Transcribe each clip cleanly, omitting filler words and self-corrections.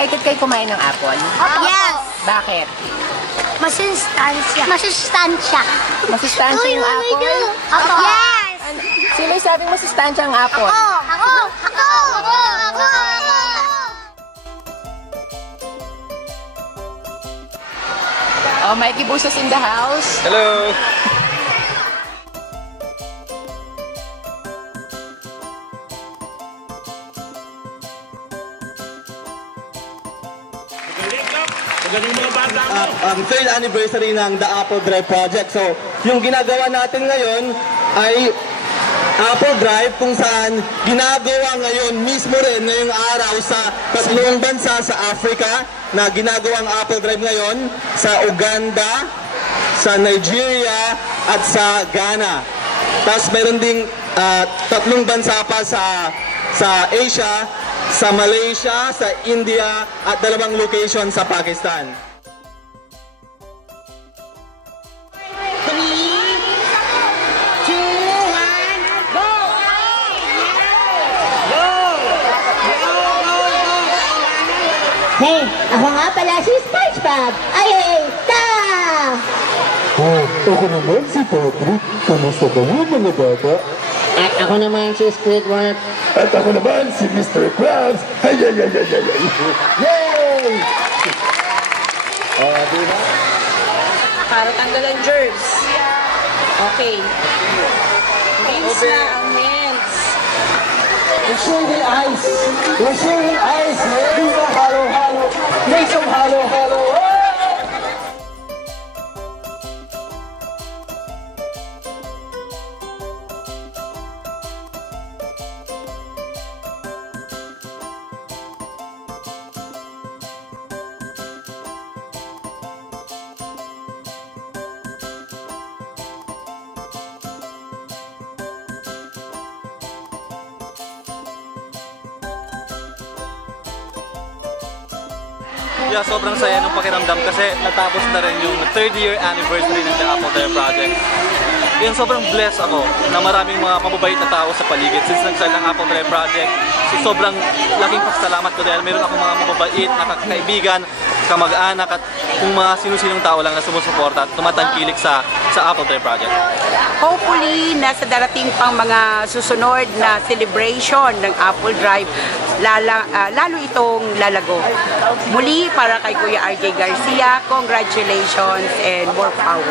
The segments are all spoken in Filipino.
Excited kayo kumain ng apple? Yes! Bakit? Masustansya. Masustansya. Masustansya yung apple? Ako. Yes! Sino yung sabing masustansya ang apple? Ako! Oh, Mikey Bustos in the house. Hello! Ang third anniversary ng The Apple Drive Project. So, yung ginagawa natin ngayon ay Apple Drive kung saan ginagawa ngayon mismo rin ngayong araw sa tatlong bansa sa Africa na ginagawang Apple Drive ngayon sa Uganda, sa Nigeria at sa Ghana. Tapos meron ding tatlong bansa pa sa Asia, sa Malaysia, sa India at 2 location sa Pakistan. Hey, ako nga pala si SpongeBob. Ay, ta! Oh, ako naman si Patrick. Kamusta ka mo mga bata? At ako naman si Squidward. At ako naman si Mr. Krabs. Ay, ay, ay, ay, ay, ay. Yay! Diba? Para tanggalan germs. Okay. Rinse na ang hands. We're sharing ice. We're sharing ice. Viva halo halo. Make some halo halo. Yeah, sobrang saya ng pakiramdam kasi natapos na rin yung 3rd year anniversary ng The Apple Drive Project. Yun, sobrang blessed ako na maraming mga mababait na tao sa paligid since nag-start ng Apple Drive Project. So, sobrang laking pasalamat ko dahil meron akong mga mababait na kaibigan, kamag-anak at kung mga sino-sinong tao lang na sumusuporta at tumatangkilik sa Apple Drive Project. Hopefully, nasa darating pang mga susunod na celebration ng Apple Drive, lalo itong lalago. Muli, para kay Kuya RJ Garcia, congratulations and more power.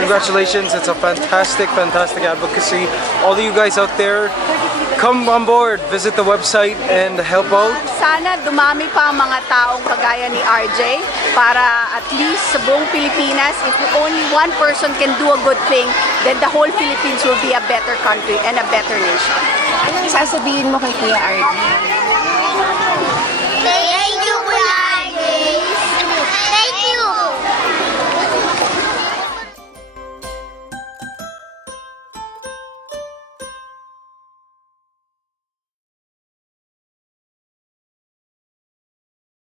Congratulations, it's a fantastic advocacy. All of you guys out there, come on board, visit the website and help out. Sana dumami pa ang mga taong kagaya ni RJ para at least sa buong Pilipinas, if only one person can do a good thing, then the whole Philippines will be a better country and a better nation. Anong sasabihin mo kay Kuya RD?